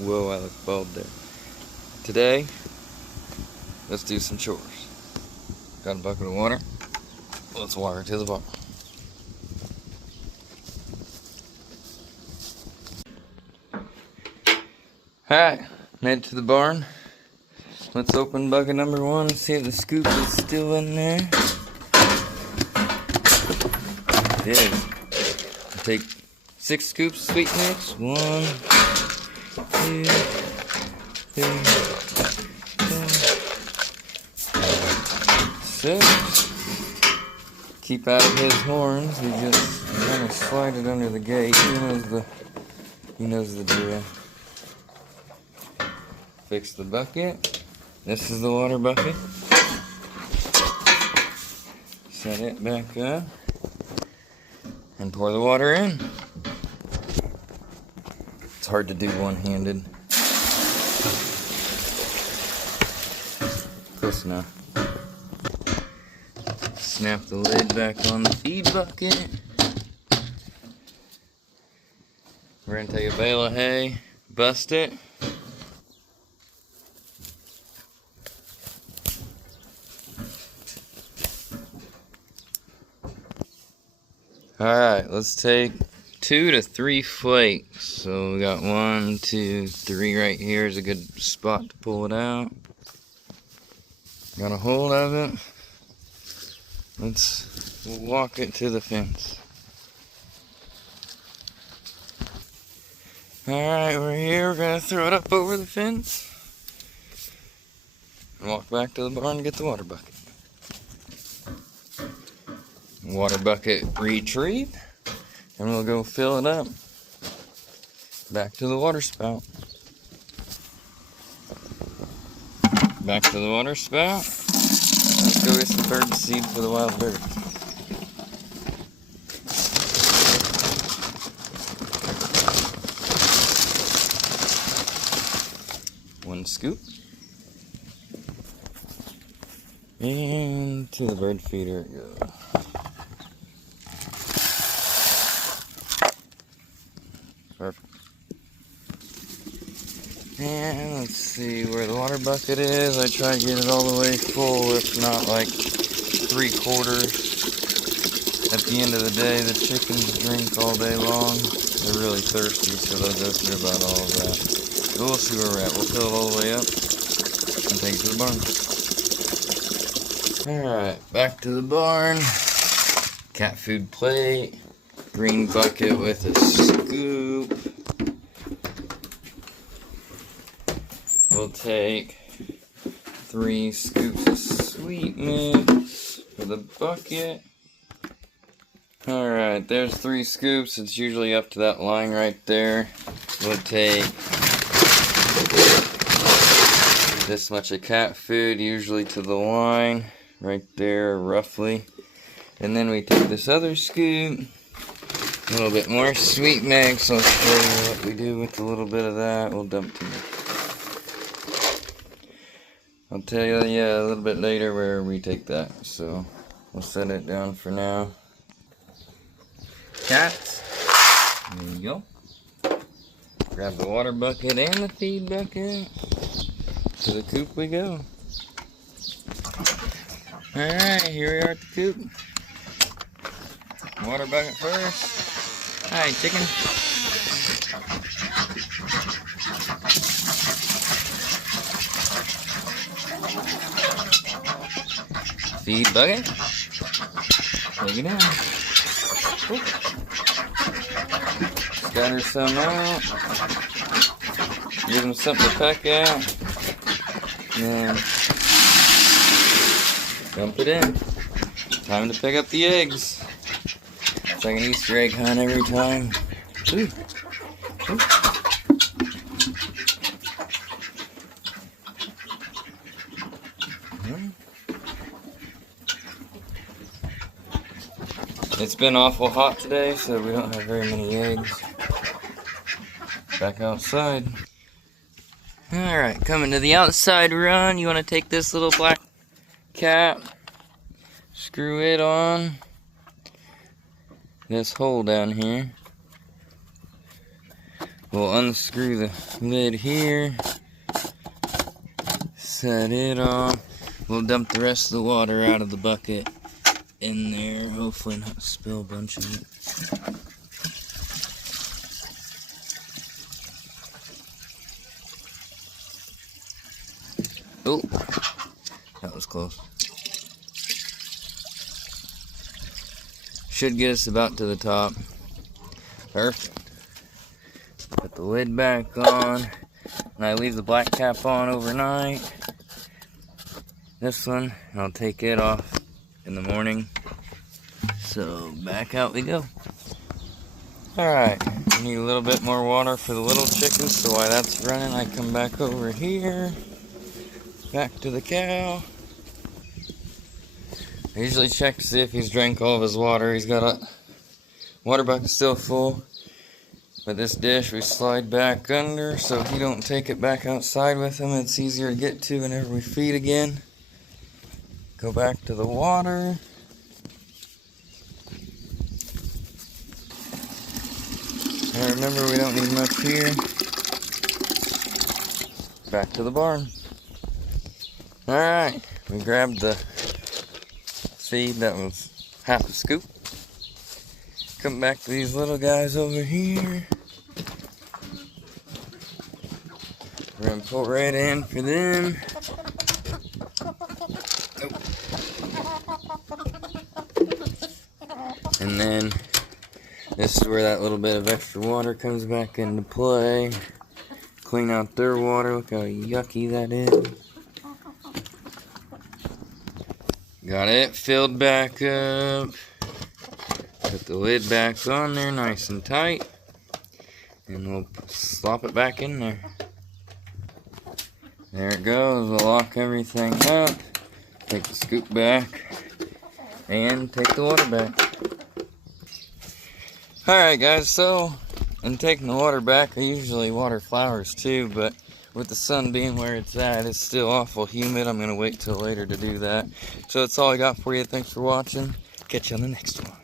Whoa, I look bald there. Today, let's do some chores. Got a bucket of water. Let's water to the barn. Alright, made it to the barn. Let's open bucket number 1 and see if the scoop is still in there. It is. Take 6 scoops of sweet mix. 1, 2, 3, 4, 6. Keep out of his horns. We just kind of slide it under the gate. He knows the drill. Fix the bucket. This is the water bucket. Set it back up and pour the water in. It's hard to do one-handed. Close enough. Snap the lid back on the feed bucket. We're going to take a bale of hay, bust it. Alright, let's take 2 to 3 flakes. So we got 1, 2, 3 right here is a good spot to pull it out. Got a hold of it. Let's walk it to the fence. Alright, we're here. We're going to throw it up over the fence. And walk back to the barn and get the water bucket. Water bucket retrieved. And we'll go fill it up. Back to the water spout. Back to the water spout. Let's go get some bird seed for the wild birds. One scoop. And to the bird feeder it goes. Perfect. And let's see where the water bucket is. I try to get it all the way full, if not like 3/4. At the end of the day, the chickens drink all day long. They're really thirsty, so they'll go through about all of that. But we'll see where we're at. We'll fill it all the way up and take it to the barn. Alright, back to the barn. Cat food plate. Green bucket with a scoop. We'll take 3 scoops of sweet mix for the bucket. Alright, there's 3 scoops. It's usually up to that line right there. We'll take this much of cat food, usually to the line, right there roughly. And then we take this other scoop. A little bit more sweet mix. I'll show you what we do with a little bit of that. We'll dump too much. I'll tell you a little bit later where we take that. So we'll set it down for now. Cats. There you go. Grab the water bucket and the feed bucket. To the coop we go. Alright, here we are at the coop. Water bucket first. Hi, chicken. Feed bucket. Take it down. Oop. Scatter some out. Give them something to peck at. And dump it in. Time to pick up the eggs. It's like an Easter egg hunt every time. Ooh. Ooh. It's been awful hot today, so we don't have very many eggs. Back outside. Alright, coming to the outside run. You want to take this little black cap, screw it on this hole down here. We'll unscrew the lid here, set it off. We'll dump the rest of the water out of the bucket in there, hopefully not spill a bunch of it. Oh, that was close. Should get us about to the top. Perfect. Put the lid back on, and I leave the black cap on overnight. This one, and I'll take it off in the morning. So back out we go. Alright, we need a little bit more water for the little chickens, so while that's running I come back over here, back to the cow. I usually check to see if he's drank all of his water. He's got a water bucket still full, but this dish we slide back under so he don't take it back outside with him. It's easier to get to whenever we feed again. Go back to the water. And remember, we don't need much here. Back to the barn. Alright, we grabbed the feed that was half a scoop. Come back to these little guys over here. We're gonna pull right in for them. And then this is where that little bit of extra water comes back into play. Clean out their water. Look how yucky that is. Got it filled back up. Put the lid back on there nice and tight. And we'll slop it back in there. There it goes. We'll lock everything up. Take the scoop back. And take the water back. Alright guys, so in taking the water back, I usually water flowers too, but with the sun being where it's at, it's still awful humid. I'm going to wait till later to do that. So that's all I got for you. Thanks for watching. Catch you on the next one.